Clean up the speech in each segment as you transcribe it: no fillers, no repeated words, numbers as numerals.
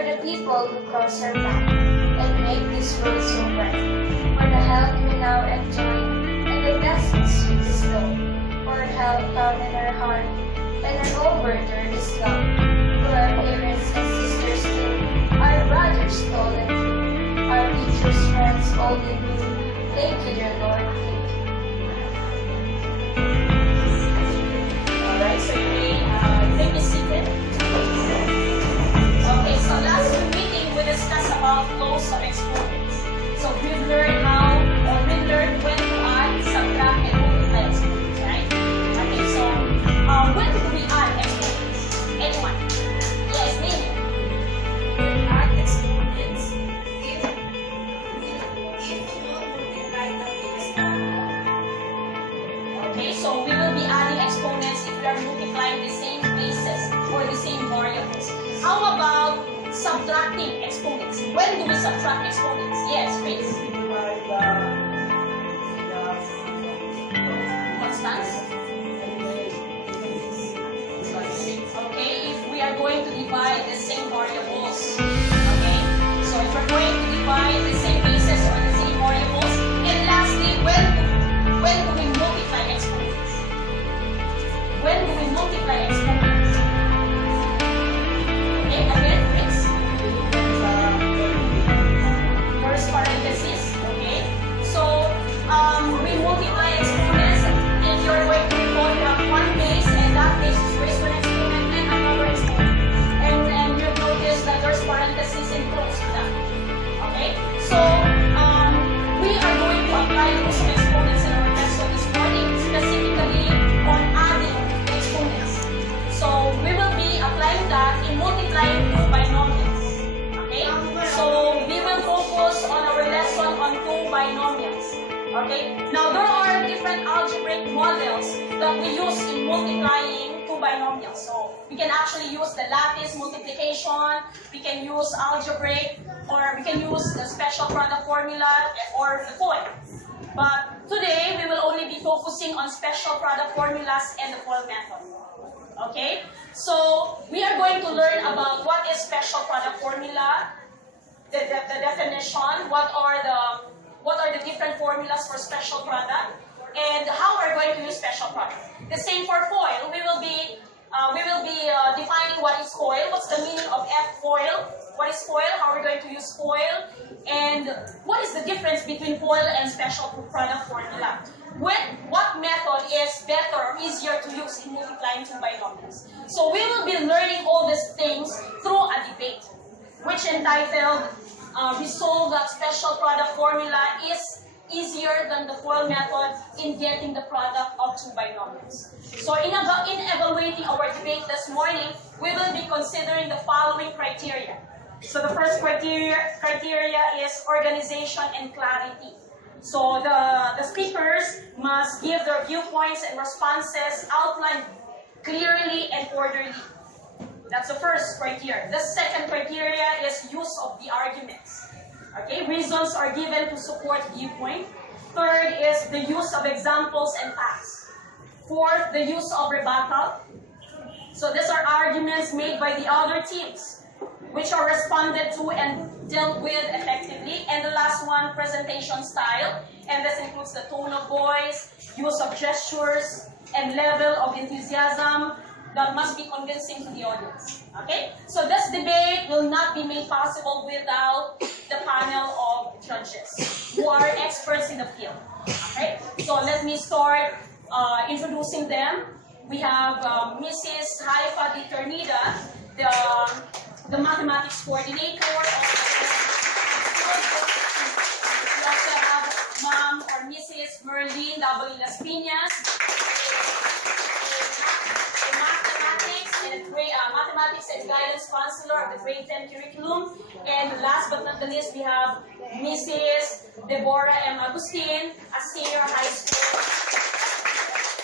for the people who cross our path and make this road so bright, for the health we now enjoy and the blessings you bestow, for health found in our heart and an overturn is love, for our parents and sisters too, our brothers tall and few, our teachers, friends, old and new. Thank you, dear Lord. Thank you. Alright, so you may be seated. Okay, so last meeting we discussed about flows of exponents. So we've learned when to add, subtract, and multiply exponents, right? Okay, so when do we add exponents? Anyone? Yes, name it. Add exponents if you multiply the base number. Okay, so we will be adding exponents if we are multiplying the same bases or the same variables. How about subtracting exponents? When do we subtract exponents? Yes, Chris. Constance? Okay, if we are going to divide the same variables. Okay, so if we're going to divide the same bases or the same variables. And lastly, when do we multiply exponents? When do we multiply exponents? Okay, again, Chris. First parenthesis. Okay, so we multiply exponents. If you're going to recall, you have one base, and that base is raised with an exponent and another exponent. And you'll notice that there's parentheses in close to that. Okay, so we are going to apply rules of exponents in our lesson this morning, specifically on adding exponents. So we will be applying that in multiplying two binomials. Okay, so we will focus on our lesson on two binomials. Okay, now there are different algebraic models that we use in multiplying two binomials. So we can actually use the lattice multiplication, we can use algebraic, or we can use the special product formula or the FOIL. But today we will only be focusing on special product formulas and the FOIL method. Okay, so we are going to learn about what is special product formula, the definition, what are the different formulas for special product, and how we're going to use special product. The same for FOIL. We will be defining what is FOIL, what's the meaning of F-FOIL, what is FOIL, how we're going to use FOIL, and what is the difference between FOIL and special product formula. What method is better or easier to use in multiplying two binomials. So we will be learning all these things through a debate, which entitled Resolve that special product formula is easier than the FOIL method in getting the product of two binomials. So in evaluating our debate this morning, we will be considering the following criteria. So the first criteria is organization and clarity. So the speakers must give their viewpoints and responses outlined clearly and orderly. That's the first criteria. The second criteria is use of the arguments. Okay, reasons are given to support viewpoint. Third is the use of examples and facts. Fourth, the use of rebuttal. So these are arguments made by the other teams, which are responded to and dealt with effectively. And the last one, presentation style. And this includes the tone of voice, use of gestures, and level of enthusiasm that must be convincing to the audience. Okay? So this debate will not be made possible without the panel of judges who are experts in the field. Okay? So let me start introducing them. We have Mrs. Haifa Di Ternida, the mathematics coordinator of we also have Ma'am or Mrs. Merlin W. Las Piñas, mathematics and guidance counselor of the grade 10 curriculum. And last but not the least, we have Mrs. Deborah M. Agustin, a senior high school.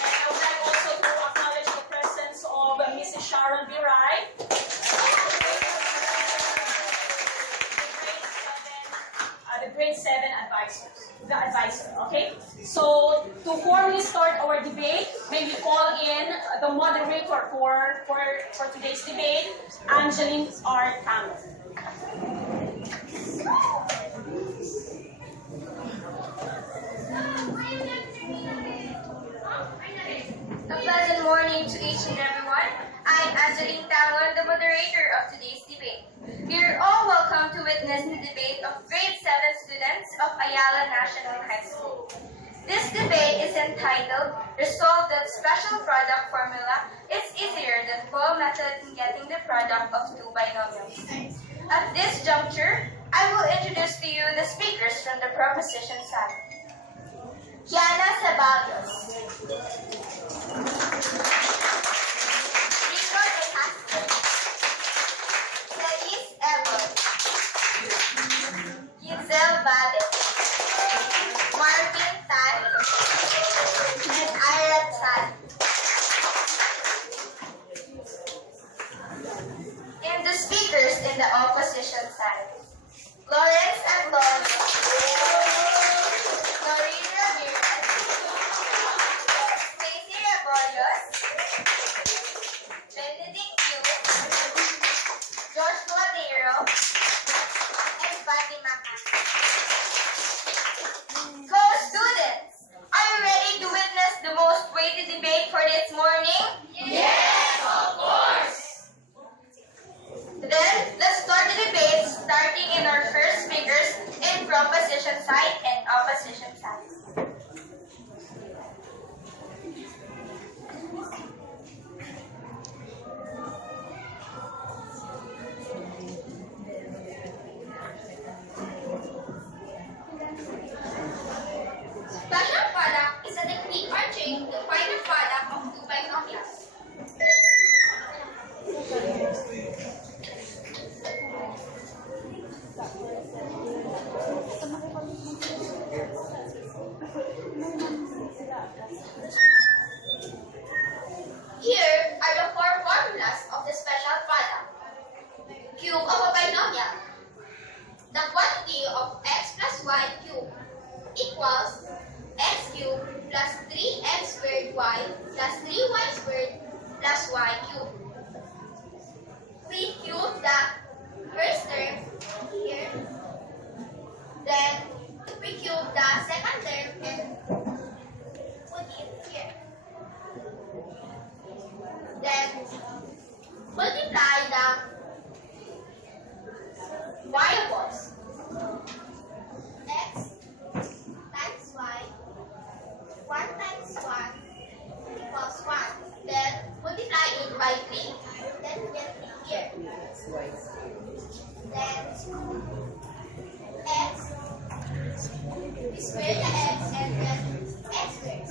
And I would like also to acknowledge the presence of Mrs. Sheryl Biray, the grade 7 advisor. Okay? So to formally start our debate, may we call in the moderator for today's debate, Angeline R. Tango. A pleasant morning to each and everyone. I'm Angeline Tangon, the moderator of today's debate. You're all welcome to witness the debate of grade 7 students of Ayala National High School. This debate is entitled, Resolve that Special Product Formula is Easier than Full Method in Getting the Product of Two Binomials. At this juncture, I will introduce to you the speakers from the proposition side. Jana Ceballos, Rico De Castro, Clarice Evans, Giselle Valle, Marvin Tan, and Ira Tan. And the speakers in the opposition side. Lawrence Antonio, Noreen Ramirez, Stacy Rebollos, Benedict Yu, Joshua Dero, and Fatima Khan. Co-students, are you ready to witness the most weighted debate for this morning? Yes, of course. Then, let's start the debate starting in our first speakers in proposition side and opposition side. Special product is a technique or trick to find the product of two binomials. Here are the four formulas of the special product. Cube of a binomial. The quantity of x plus y cubed equals x cubed plus 3x squared y plus 3y squared plus y cubed. We cube the first term here. Then we cube the second term and put it here. Then multiply the variables. X times y, 1 times 1 equals 1. Then multiply it by 3. Then we get 3 here. Then x, we square the x and then x squared.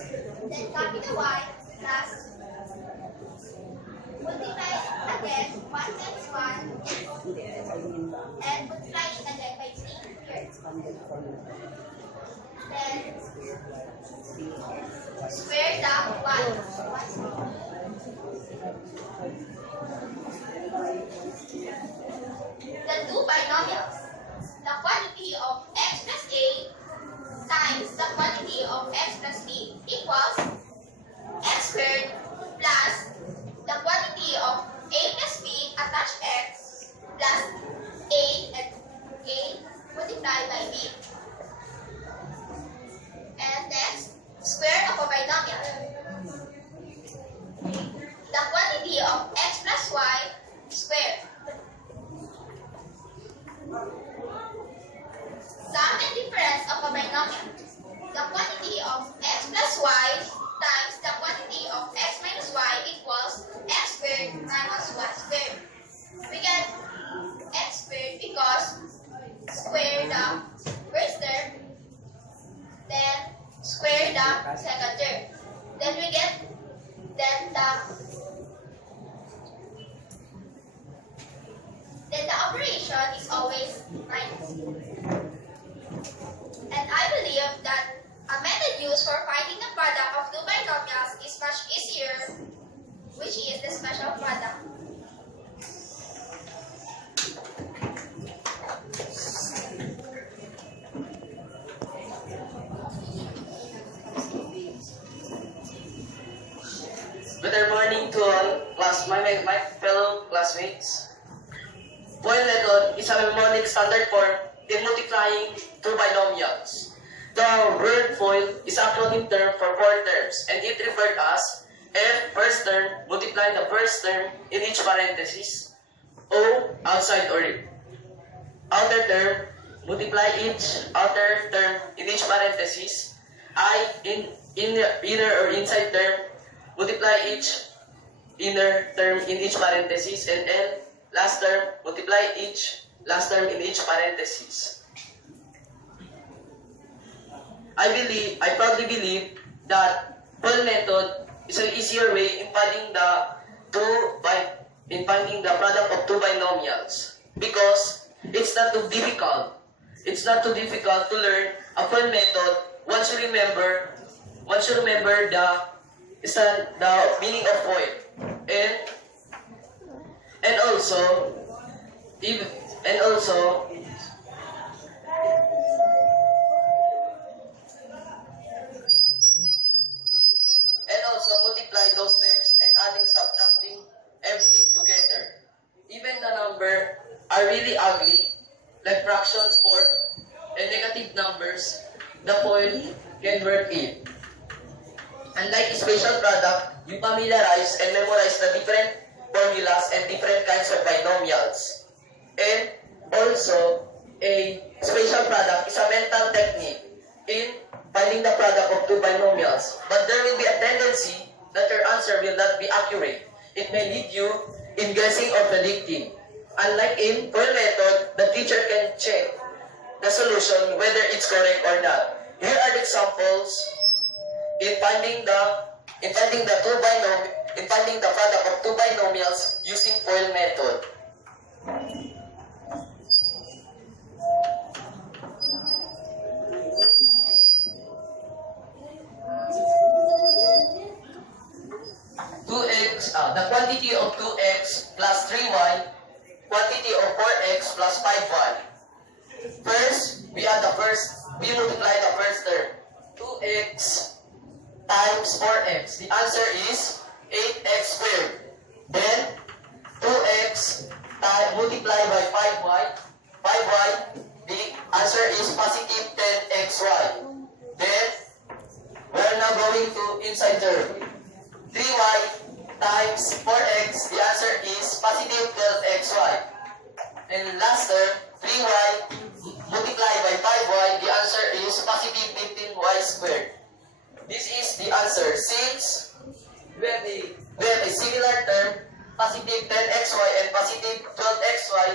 Then copy the y plus multiply it again 1 times 1 and multiply it again by 3 here. Then square the y. The two binomials. The quantity of x plus a times the quantity of x plus b equals x squared plus the quantity of a plus b attached x plus a and a multiplied by b. And next, square of a binomial. The quantity of x plus y squared. Sum and difference of a binomial. The quantity of x plus y times the quantity of x minus y equals x squared minus y squared. We get x squared because square the first term, then square the second term. Then we get then the operation is always minus. And I believe that a method used for finding the product of two binomials is much easier, which is the special product. Good morning to all my fellow classmates. FOIL method is a mnemonic standard form in multiplying two binomials. The word FOIL is an acronym term for four terms, and it referred as F, first term, multiply the first term in each parenthesis. O, outside or outer term, multiply each outer term in each parenthesis. I, inner or inside term, multiply each inner term in each parenthesis. And L, last term, multiply each last term in each parenthesis. I proudly believe that FOIL method is an easier way in finding the product of two binomials, because it's not too difficult. It's not too difficult to learn a FOIL method once you remember the meaning of FOIL. And also multiply those steps and adding, subtracting, everything together. Even the number are really ugly, like fractions or negative numbers, the FOIL can work in. Unlike a spatial product, you familiarize and memorize the different formulas and different kinds of binomials. And also, a spatial product is a mental technique in finding the product of two binomials. But there will be a tendency that your answer will not be accurate. It may lead you in guessing or predicting. Unlike in FOIL method, the teacher can check the solution whether it's correct or not. Here are the examples in finding the product of two binomials using FOIL method. The quantity of 2x plus 3y, quantity of 4x plus 5y. First, we multiply the first term. 2x times 4x. The answer is 8x squared. Then 2x multiplied by 5y. 5y, the answer is positive 10xy. Then we're now going to inside term. 3y times 4x, the answer is positive 12xy. And last term, 3y multiplied by 5y, the answer is positive 15y squared. This is the answer. Since we have a similar term, positive 10xy and positive 12xy,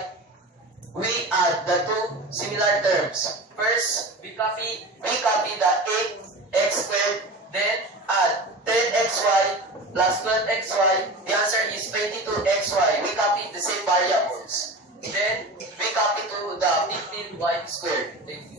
we add the two similar terms. First, we copy the 8x squared, then add 10xy plus 12xy, the answer is 22xy. We copy the same variables. Then, we copy to the 15y squared. Thank you.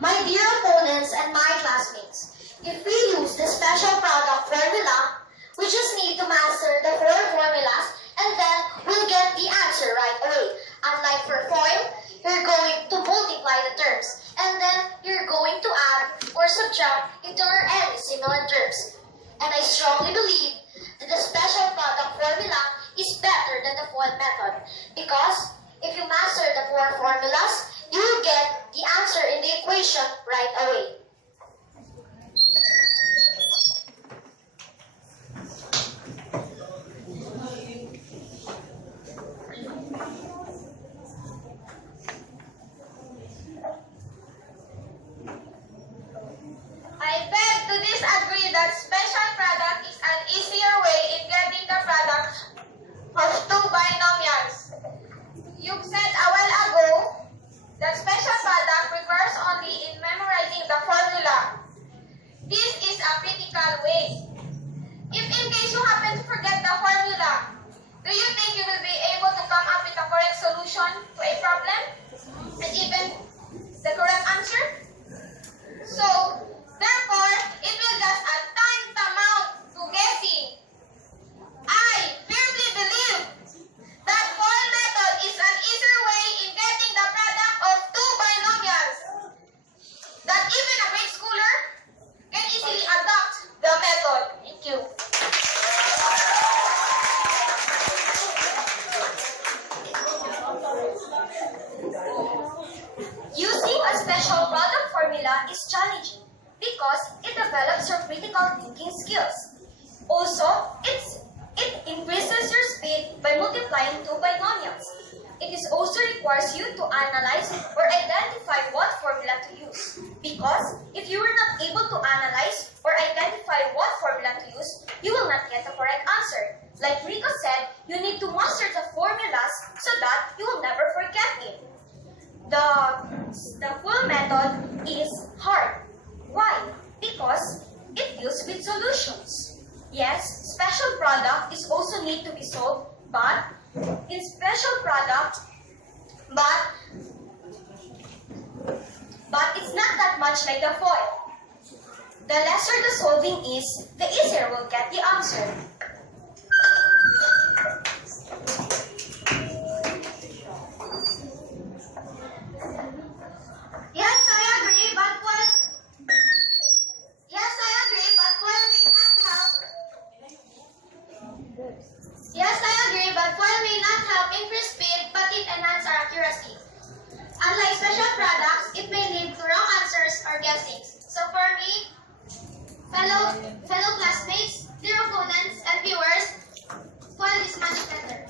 My dear opponents and my classmates, if we use the special product formula, we just need to master the four formulas and then we'll get the answer right away. Unlike for FOIL, you're going to multiply the terms and then you're going to add or subtract if there are any similar terms. And I strongly believe that the special product formula is better than the FOIL method, because if you master the four formulas, you will get the answer in the equation right away. I beg to disagree that special product is an easier way in getting the product of two binomials. You said a while ago that special product refers only in memorizing the formula. This is a critical way. If in case you happen to forget the formula, do you think you will be able to come up with a correct solution to a problem? And even the correct answer? So, therefore, it will just add tantamount to guessing. I firmly believe that FOIL method is an easier way in getting the product of two also requires you to analyze or identify what formula to use. Because if you are not able to analyze or identify what formula to use, you will not get the correct answer. Like Rico said, you need to master the formulas so that you will never forget it. The full method is hard. Why? Because it deals with solutions. Yes, special product is also need to be solved, but in special product, but it's not that much like the foil. The lesser the solving is, the easier we'll get the answer. Yes, I agree, but foil may not help increase speed, but it enhances our accuracy. Unlike special products, it may lead to wrong answers or guessings. So for me, fellow classmates, dear opponents, and viewers, foil is much better.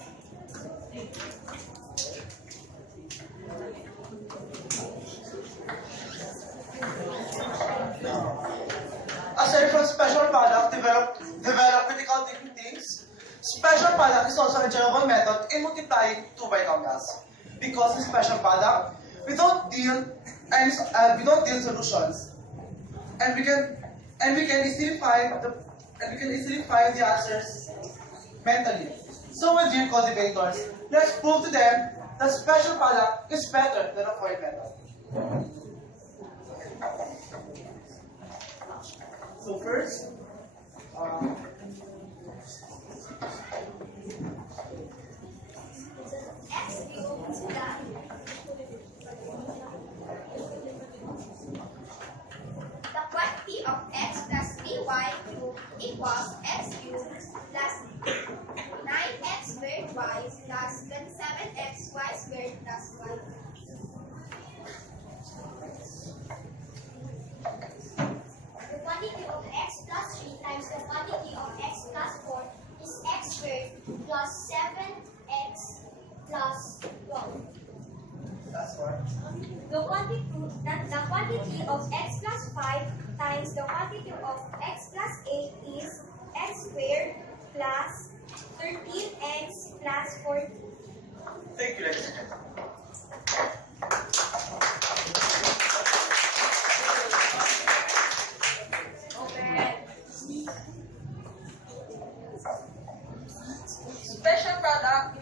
Aside from special product develop critical thinking things, special product is also a durable method in multiplying two binomials. Because in special product, we don't deal solutions, and we can easily find the answers mentally. So, my dear cultivators, let's prove to them that special product is better than a foil method. So first, The quantity of x plus 3y cubed equals x cubed plus 9x squared y plus 27x y squared plus y. The quantity of x plus 3 times the quantity of x plus 4 is x squared plus 7x plus 12. that's one. The quantity of x plus 5 times the quantity of x plus 8 is x squared plus 13x plus 14. Thank you, ladies and gentlemen. Special product.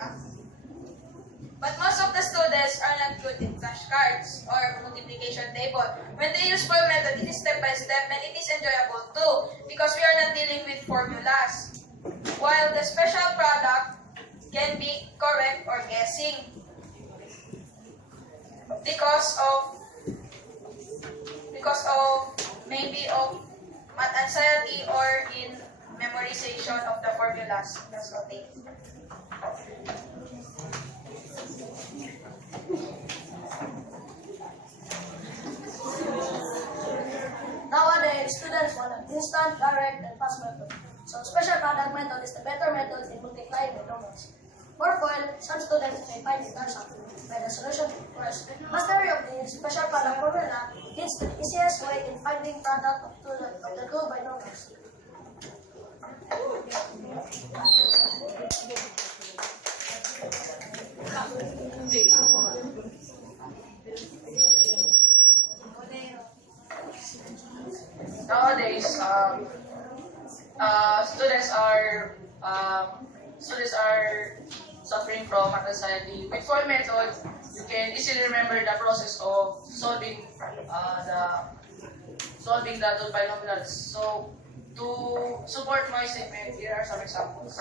But most of the students are not good in flashcards or multiplication table. When they use foil method, it is step by step and it is enjoyable too because we are not dealing with formulas. While the special product can be correct or guessing because of maybe of math anxiety or in memorization of the formulas. That's okay. Nowadays, students want an instant, direct, and fast method. So special product method is the better method in multiplying binomials. For foil, some students may find it hard by the solution first. Mastery of the special product formula is the easiest way in finding product of the two binomials. Nowadays, students are suffering from anxiety. With foil method, you can easily remember the process of solving the two binomials. So, to support my statement, here are some examples.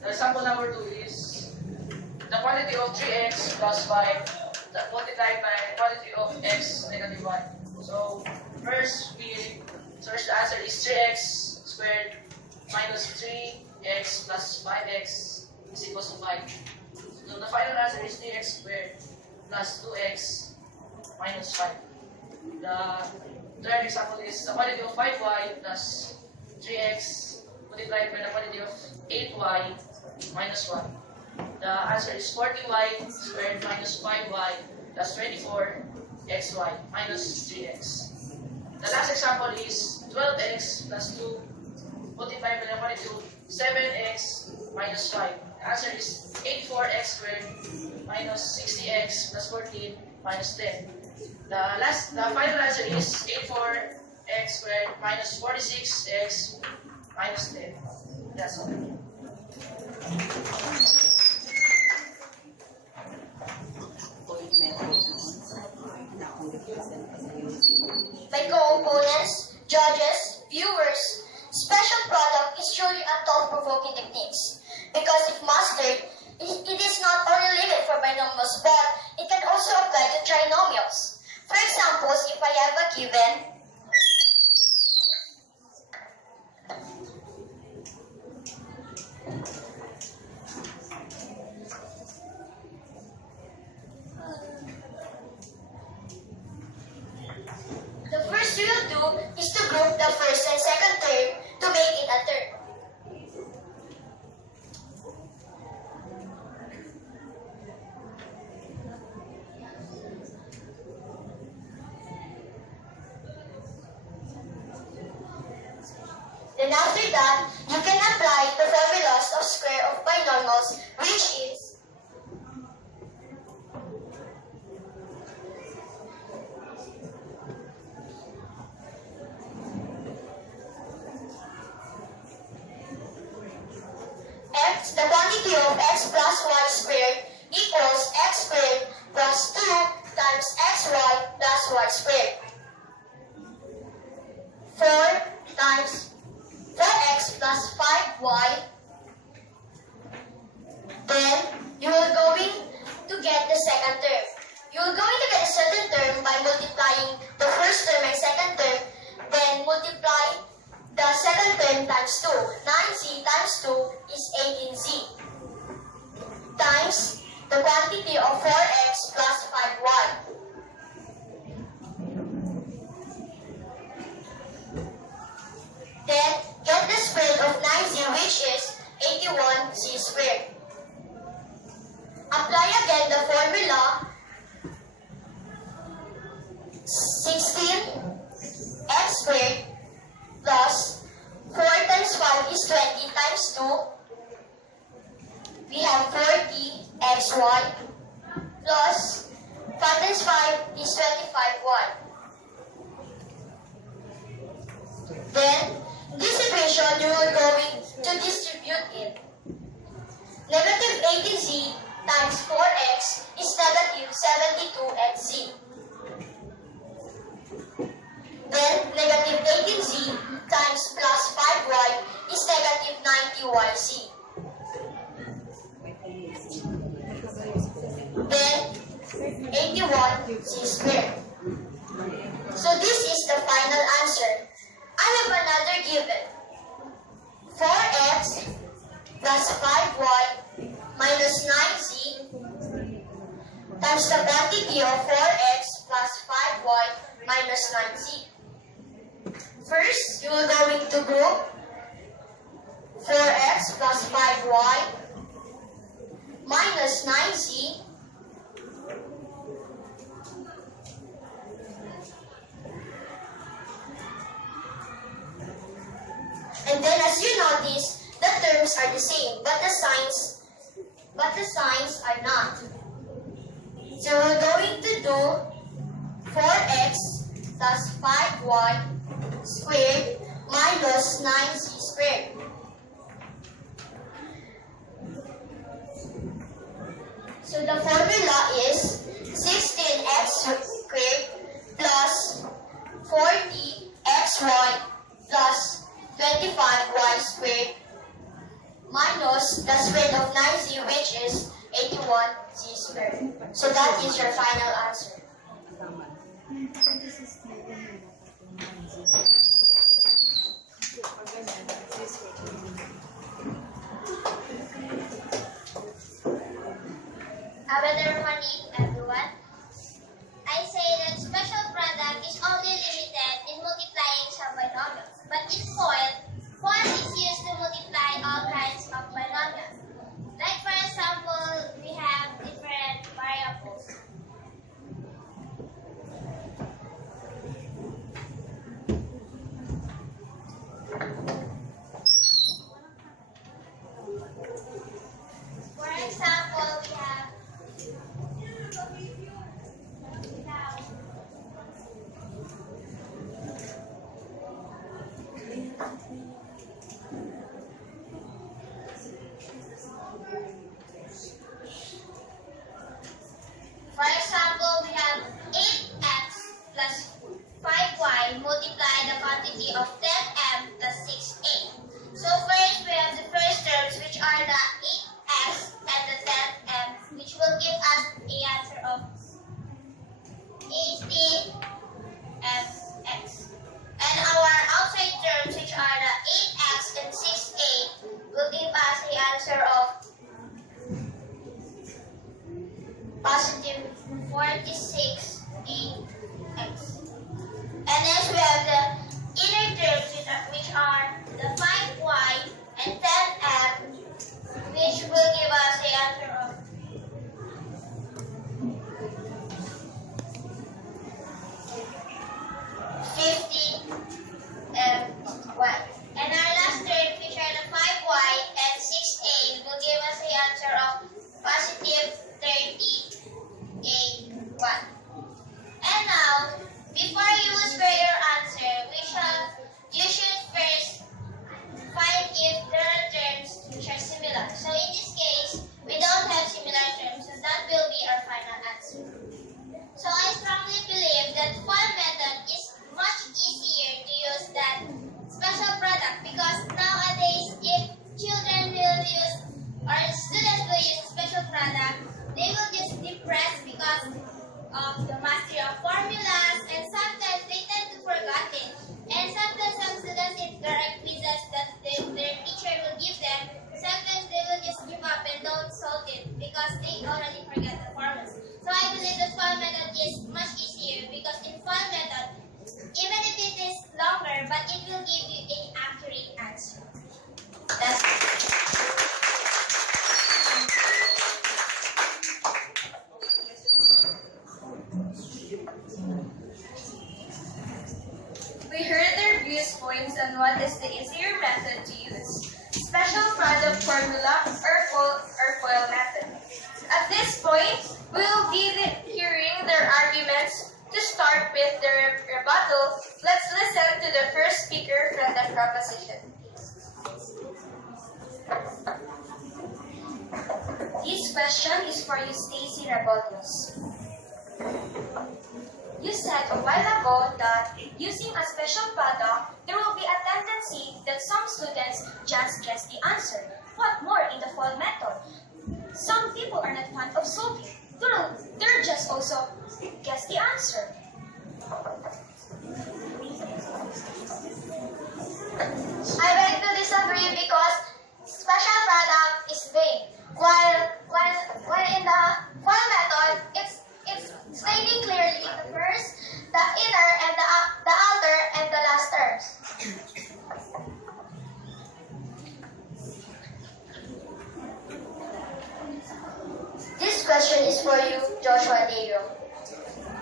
The example number 2 is the quantity of 3x plus 5 multiplied by the quantity of x negative 1. So first the answer is 3x squared minus 3x plus 5x is equals to 5. So the final answer is 3x squared plus 2x minus 5. The third example is the quantity of 5y plus 3x multiplied by the quantity of 8y minus 1. The answer is 40y squared minus 5y plus 24xy minus 3x. The last example is 12x plus 2 multiplied by the quantity of 7x minus 5. The answer is 84x squared minus 60x plus 14 minus 10. The final answer is 84x squared minus 46x minus 10. That's all. My co-opponents, judges, viewers, special product is truly a thought-provoking techniques because if mastered, it is not only limited for binomials but it can also apply to trinomials. For example, if I have a given the first we will do is to group the first and second term to make it a term. Then after that, you can apply the formulas of square of binomials, which is x, the quantity of x plus y squared equals x squared plus 2 times xy plus y squared. 4 times 4x plus 5y. Then you are going to get the second term. You are going to get the second term by multiplying the first term and second term. Then multiply the second term times 2. 9z times 2 is 18z. Times the quantity of 4x plus 5y. Then get the square root of 9z, which is 81z squared. Apply again the formula 16x squared plus 4 times 5 is 20 times 2. We have 40xy plus 5 times 5 is 25y. Then, in this equation, you are going to distribute it. Negative 18z times 4x is negative 72xz. Then, negative 18z times plus 5y is negative 90yz. Then, 81z squared. So this is the final answer. I have another given. 4x plus 5y minus 9z times the quantity of 4x plus 5y minus 9z. First, you are going to group 4x plus 5y minus 9z and then as you notice, the terms are the same, but the signs are not. So we're going to do 4x plus 5y squared minus 9z squared. So the formula is 16x squared plus 40xy plus 25y squared minus the square root of 9z, which is 81z squared. So that is your final answer. Have a good morning, everyone. I say that special product is only limited in multiplying some binomials, but in FOIL is used to multiply For example, we have 8x plus 5y multiply the quantity of 10m plus 6a. So first we have the first terms, which are the 8x and the 10m, which will give us the answer of 80mx. And our outside terms, which are the 8x and 6a, will give us the answer of positive 46ax. And next we have the inner terms, which are the 5y and 10m, which will give us the answer of 50my. And our last term, which are the 5y and 6a, will give us the answer of positive 30a1. And now, before you for your answer, you should first find if there are terms which are similar. So in this case, we don't have similar terms, so that will be our final answer. So I strongly believe that FOIL method is much easier to use than special product, because nowadays if children will use or students will use special product, they will just depress because of the mastery of formulas, and sometimes they tend to forget it. And sometimes some students, if there are quizzes that their teacher will give them, sometimes they will just give up and don't solve it because they already forget the formulas. So I believe the FOIL method is much easier, because in FOIL method, even if it is longer, but it will give you an accurate answer. That's We heard their views points on what is the easier method to use, special product formula or FOIL method. At this point, we will be hearing their arguments. To start with their rebuttal, let's listen to the first speaker from the proposition. This question is for you, Stacy Rebutals. You said a while ago that using a special product, there will be a tendency that some students just guess the answer. What more in the FOIL method? Some people are not fond of solving. They're just also guess the answer. I beg to disagree, because special product is vague. While in the FOIL method, it's stating clearly the first, the inner, and the outer, and the last terms. This question is for you, Joshua Deo.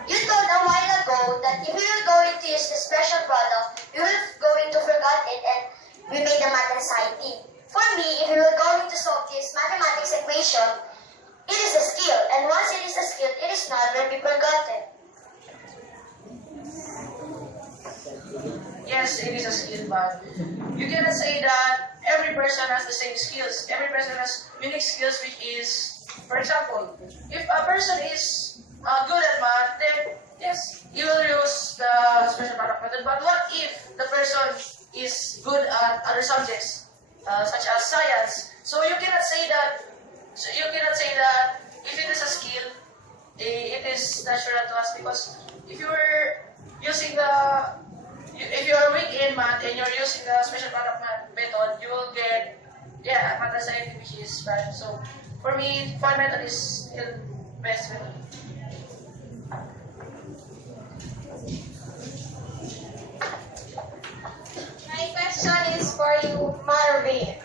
You told a while ago that if we were going to use the special product, we were going to forget it and we made a math anxiety. For me, if we were going to solve this mathematics equation, it is a skill, and once it is a skill, it is never be forgotten. Yes, it is a skill, but you cannot say that every person has the same skills. Every person has unique skills, which is, for example, if a person is good at math, then yes, you will use the special product method. But what if the person is good at other subjects, such as science? So you cannot say that. If it is a skill, it is natural to us, because if you are weak in math and you're using the special product method, you will get math anxiety, which is bad. So for me, FOIL method is still best method. My question is for you, Marvin.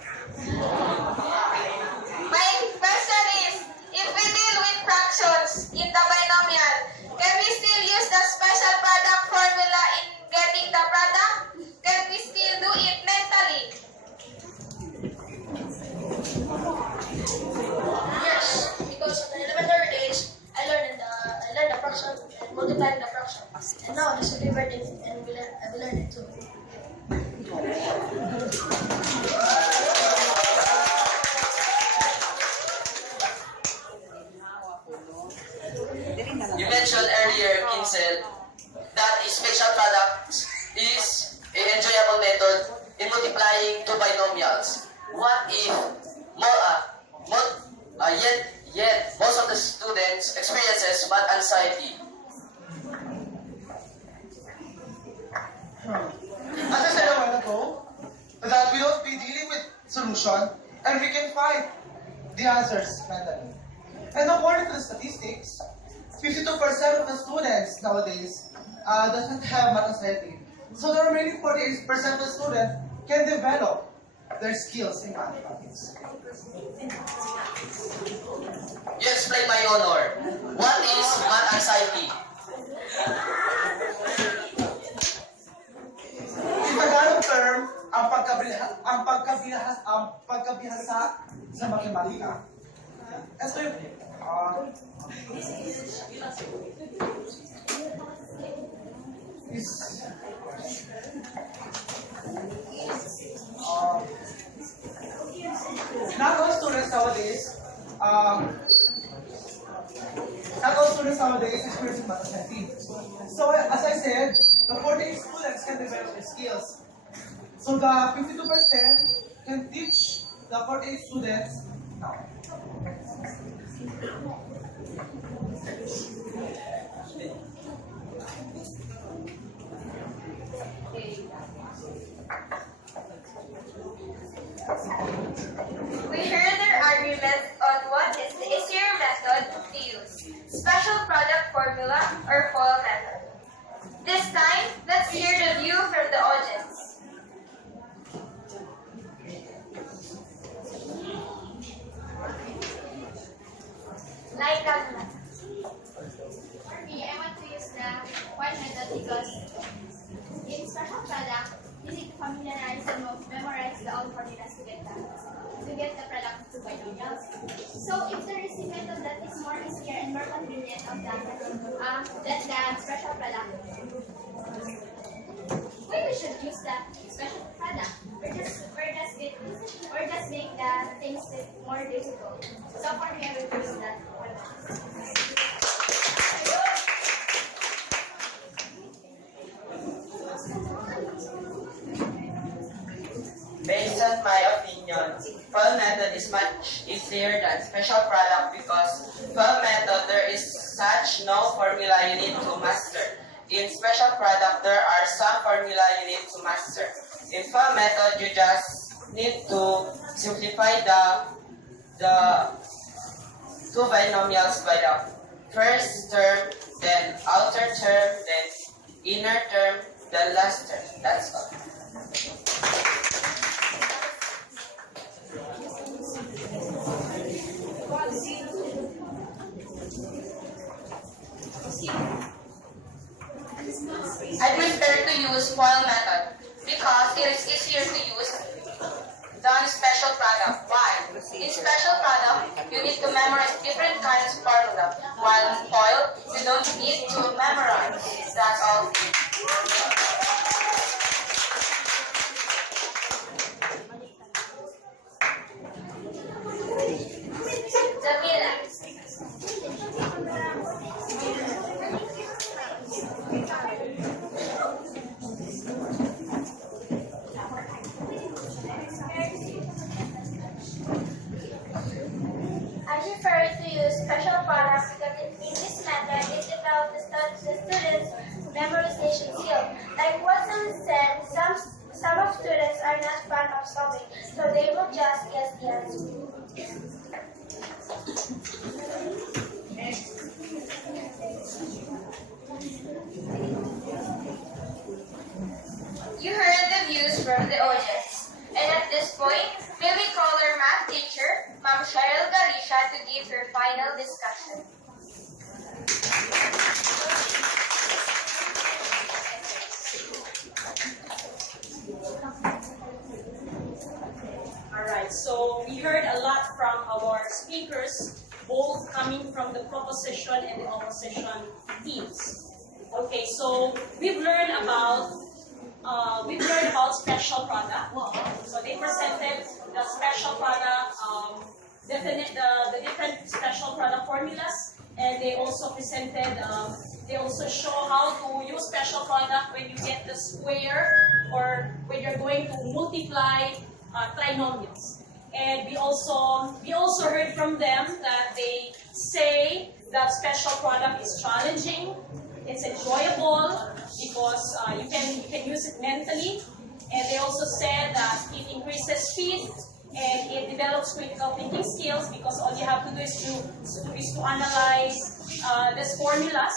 My question is, if we deal with fractions in the binomial, can we still use the special product formula in getting the product? Can we still do it mentally? Yes, because in the elementary days, I learned the fraction and multiplying the fraction. And now, this is diverted, and I will learn it too. multiplying two binomials. What if yet most of the students experiences math anxiety? As I said a while ago, that we don't be dealing with solution and we can find the answers mentally. And according to the statistics, 52% of the students nowadays doesn't have math anxiety. So the remaining 48% of the students can develop their skills in mathematics. You explain, my honor. What is math anxiety? In Tagalog term, ang pagkabihasa sa matematika. Ito yung not all students nowadays experiencing math anxiety. So as I said, the 48 students can develop their skills. So the 52% can teach the 48 students now. We heard their arguments on what is the easier method to use, special product formula or FOIL method. This time, let's hear the view from the audience. Like that. For me, I want to use the FOIL method because in special product, you need to familiarize and memorize the all formulas to get the product of two binomials. So if there is a method that is more easier and more convenient of that than the special product, we should use the special product. Or just make the things more difficult. So for me, I will use that one. Based on my opinion, FOIL method is much easier than special product because FOIL method there is such no formula you need to master. In special product there are some formula you need to master. In FOIL method you just need to simplify the two binomials by the first term, then outer term, then inner term, then last term. That's all. I prefer to use FOIL method because it is easier to use than special product. Why? In special product, you need to memorize different kinds of formula, while in FOIL, you don't need to memorize. That's all. Jamila. I prefer to use special products because in this method it develops the students' memorization skill. Like what some said, some of students are not fond of solving, so they will just guess the answer. You heard the views from the audience. And at this point, may we call our math teacher, Ma'am Sheryl Galicia, to give her final discussion. Alright, so we heard a lot from our speakers, both coming from the proposition and the opposition teams. Okay, so we've learned about special product. So they presented the special product, the different special product formulas, and they also presented, they also show how to use special product when you get the square or when you're going to multiply trinomials. And we also heard from them that they say that special product is challenging, it's enjoyable because you can use it mentally. And they also said that it increases speed and it develops critical thinking skills because all you have to do is to analyze these formulas,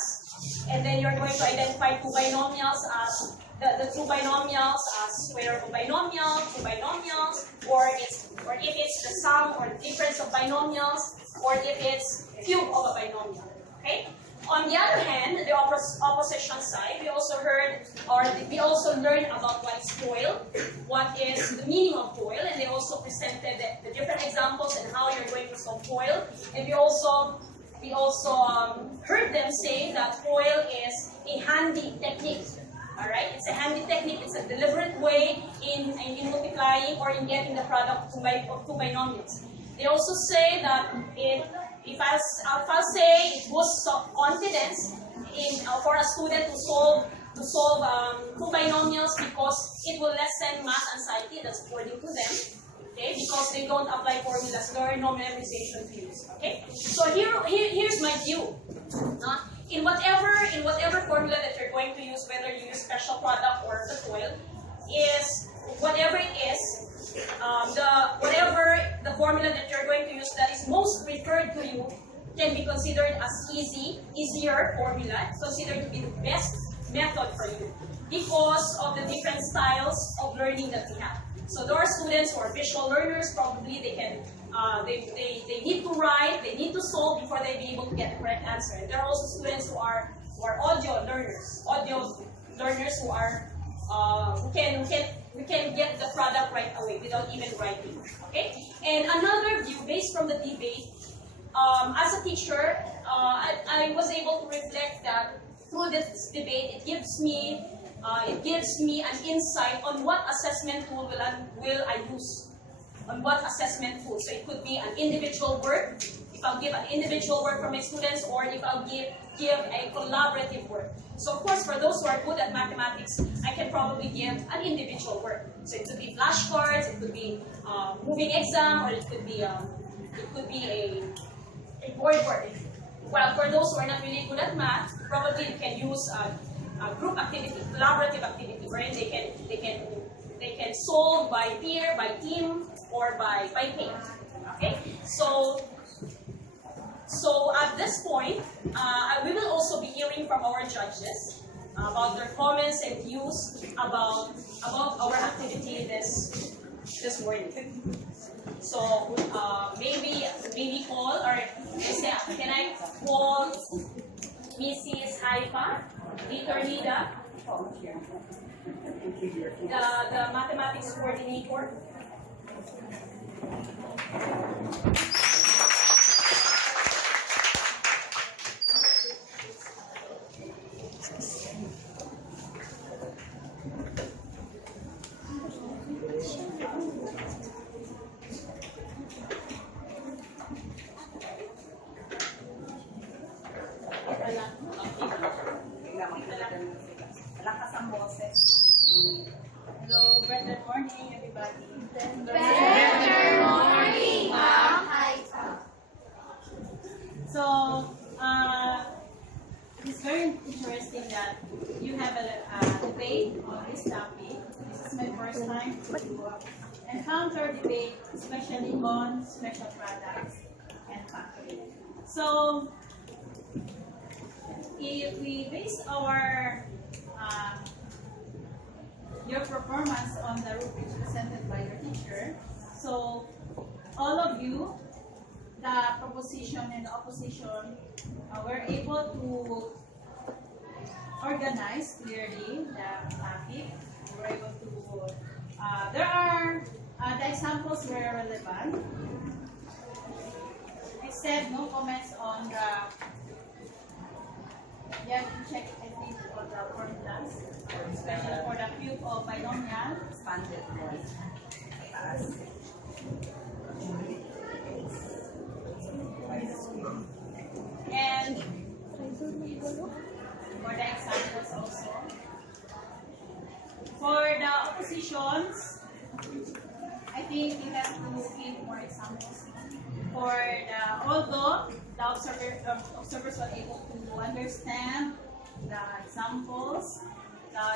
and then you're going to identify two binomials as the two binomials as square of a binomial, two binomials, or if it's the sum or the difference of binomials, or if it's cube of a binomial. Okay. On the other hand, the opposition side, we also learned about what is FOIL, what is the meaning of FOIL, and they also presented the different examples and how you're going to solve FOIL. And we also heard them say that FOIL is a handy technique. All right, it's a handy technique. It's a deliberate way in multiplying or in getting the product of two binomials. They also say that if I'll say it boosts confidence for a student to solve two binomials because it will lessen math anxiety. That's according to them. Okay, because they don't apply formulas, there are no memorization to use. Okay, so here's my view. In whatever formula that you're going to use, whether you use special product or the FOIL, is whatever it is, whatever the formula that you're going to use that is most preferred to you can be considered as easier formula, considered to be the best method for you because of the different styles of learning that we have. So there are students who are visual learners, probably they can they need to write, they need to solve before they be able to get the correct answer. And there are also students who are audio learners who are who can get the product right away without even writing. Okay? And another view based from the debate, as a teacher, I was able to reflect that through this debate, it gives me an insight on what assessment tool will I use. On what assessment tool. So it could be an individual work, if I'll give an individual work from my students, or if I'll give a collaborative work. So of course, for those who are good at mathematics, I can probably give an individual work. So it could be flashcards, it could be moving exam, or it could be a board work. While for those who are not really good at math, probably you can use a group activity, collaborative activity, wherein they can solve by peer, by team, or by pair. Okay, so at this point, we will also be hearing from our judges about their comments and views about our activity this morning. So maybe call, or can I call Mrs. Haifa, Vitornida, the mathematics coordinator. Hello, better morning, everybody. Better morning, ma'am. So, it's very interesting that you have a debate on this topic. This is my first time to encounter debate, especially on special products and factory. So, if we base your performance on the rubrics presented by your teacher, so all of you, the proposition and the opposition, were able to organize clearly the topic. We were able to, the examples were relevant. I said no comments on you have to check, I think, for the formulas, especially for the cube of binomial. Expanded and the oppositions, I think you have to give more examples. Although the observers were able to understand the examples,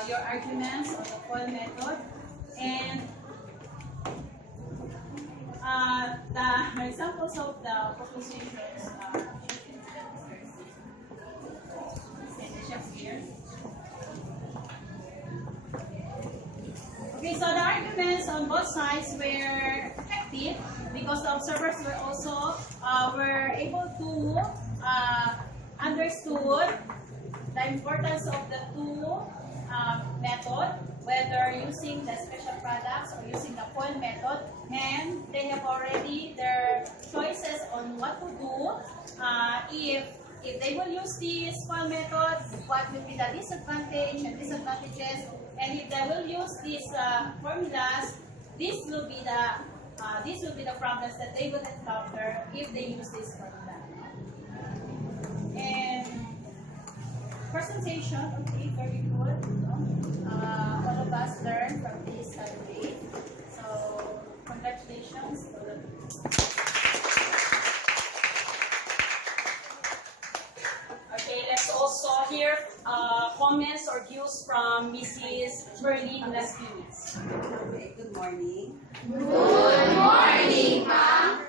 your arguments on the FOIL method, and the examples of the propositions here. Okay, so the arguments on both sides were effective because the observers were also were able to understood the importance of the two method, whether using the special products or using the FOIL method, and they have already their choices on what to do. If they will use this FOIL method, what will be the disadvantage and disadvantages, and if they will use these formulas, this will be the problems that they will encounter if they use this formula. And presentation, okay, very good. All of us learned from this today. So congratulations. Okay, let's also hear comments or views from Mrs. Sheryl Nasquez. Okay, good morning. Good morning, ma'am.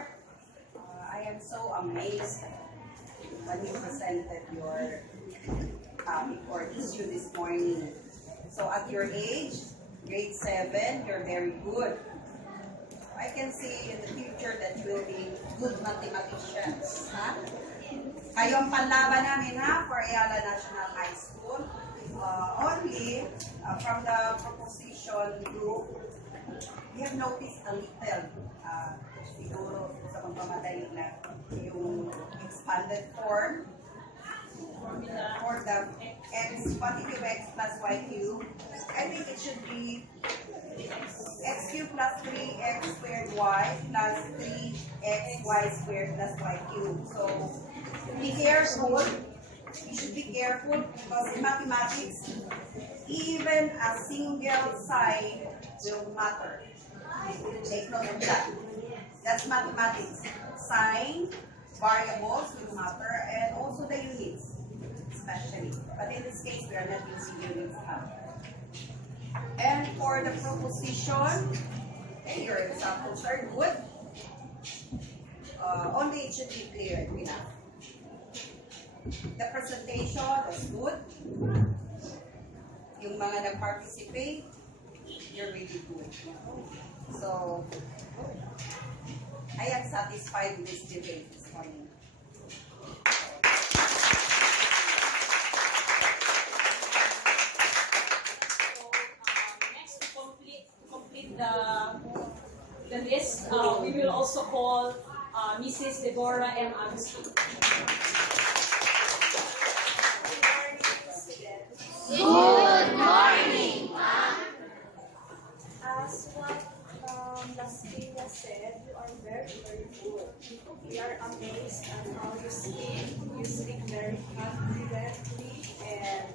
I am so amazed when you presented your issue this morning. So at your age, grade 7, you're very good. I can see in the future that you will be good mathematicians. Ha? Kayo ang panlaban namin ha, for Ayala National High School. Only from the proposition group, we have noticed a little, siguro sa pagpamadali na, yung expanded form for the x, quantity of x plus y cubed. I think it should be x cubed plus 3x squared y plus 3xy squared plus y cubed. So, be careful. You should be careful because in mathematics, even a single sign will matter. Take note of that. That's mathematics. Sign, variables will matter, and also the units, especially. But in this case, we are not using units. And for the proposition, okay, your examples are good. Only it should be clear enough. The presentation was good. Yung mga nag-participate, you're really good. So, I am satisfied with this debate this morning. Next, to complete the list, we will also call Mrs. Deborah M. Agustin. Good morning, ma'am. As what Lastina said, you are very, very good. We are amazed at how you speak very confidently, and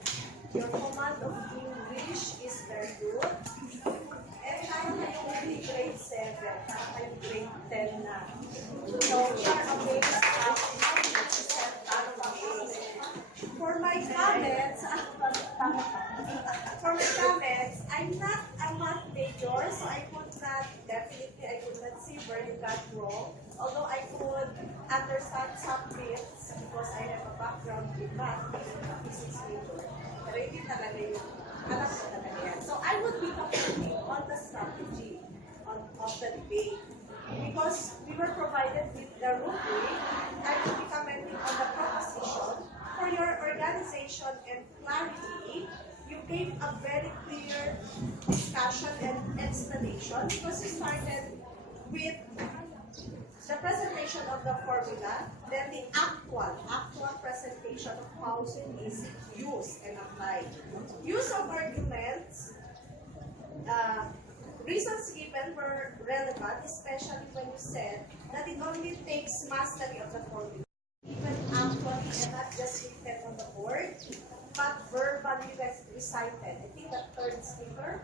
your command of English is very good. And I'm only grade 7, I'm grade 10 now. So we are amazed at how you present that amazing. For my comments, I'm not major, so I could not see where you got wrong. Although I could understand some bits because I have a background in math, being a physics major. Pero hindi talaga yun. Alam ko talaga yan. So I would be commenting on the strategy of the debate. Because we were provided with the rubric, I would be commenting on the proposition. For your organization and clarity, you gave a very clear discussion and explanation because you started with the presentation of the formula, then the actual presentation of how it is used and applied. Use of arguments, reasons given were relevant, especially when you said that it only takes mastery of the formula. Even actually, and not just written on the board, but verbally recited. I think the third speaker,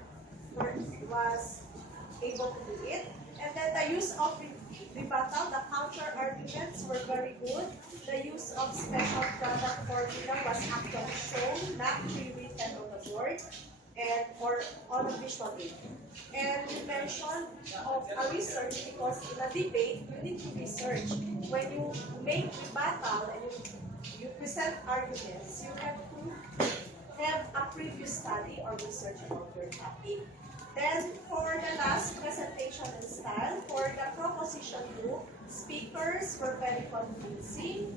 or was able to do it. And then the use of rebuttal, the counter arguments were very good. The use of special product formula was actually shown, not pre-written on the board or on a visual aid. And you mentioned of a research because in a debate, you need to research. When you make rebuttal and you present arguments, you have to have a previous study or research about your topic. Then for the last presentation and style, for the proposition group, speakers were very convincing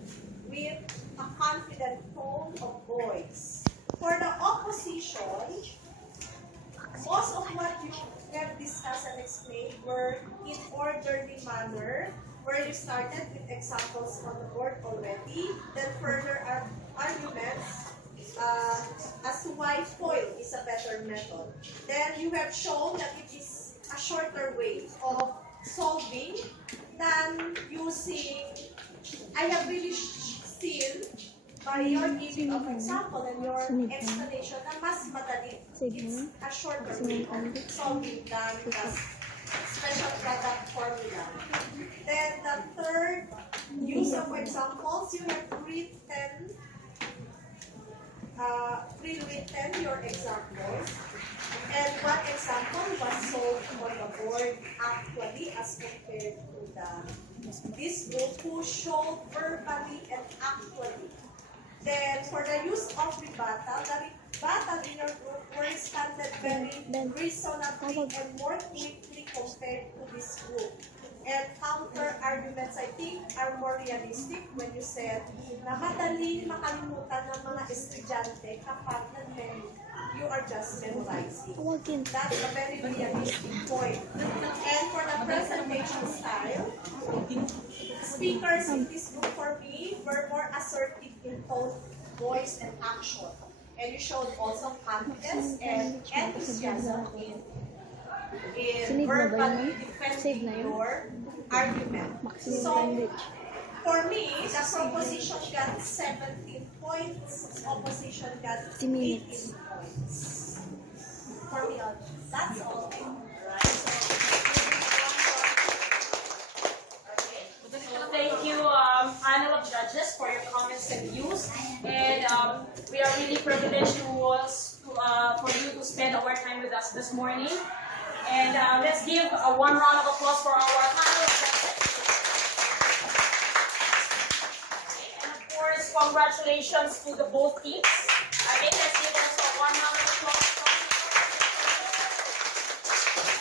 with a confident tone of voice. For the opposition, most of what you have discussed and explained were in orderly manner, where you started with examples on the board already, then further arguments as to why FOIL is a better method. Then you have shown that it is a shorter way of solving than using, I have really seen by your giving of example and your explanation na mas madali. It's a shorter way of solving than the special product formula. Then the third use of examples, you have pre-written your examples. And one example was solved on the board actually as compared to this group who showed verbally and actually. Then for the use of rebuttal, the rebuttal in your group were responded very reasonably and more quickly compared to this group. And counter arguments, I think, are more realistic when you said na madaling makalimutan ng mga estudyante kapag you are just memorizing. That's a very realistic point. And for the presentation style, speakers in this group for me were more assertive in tone, voice, and action. And you showed also confidence and enthusiasm in verbally defending your argument. So, for me, the proposition got 17 points, opposition got 18 points. For me, that's all. Thank you, panel of judges, for your comments and views. And we are really privileged for you to spend our time with us this morning. And let's give one round of applause for our panel of judges. And of course, congratulations to the both teams. Again, let's give also one round of applause.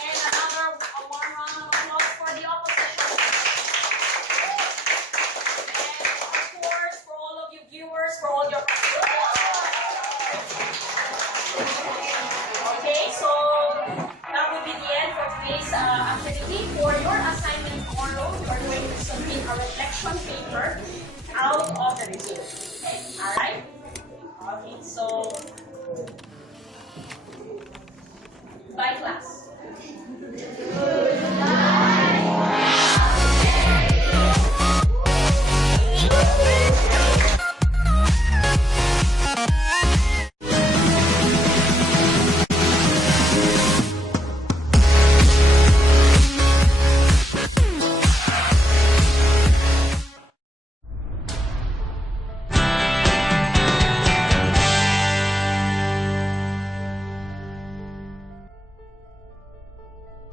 And another one round of applause for the opposition. And of course, for all of you viewers, for all your okay, so that would be the end for today's activity. For your assignment tomorrow, you are going to submit a reflection paper out of the review. Alright? Okay, so bye class.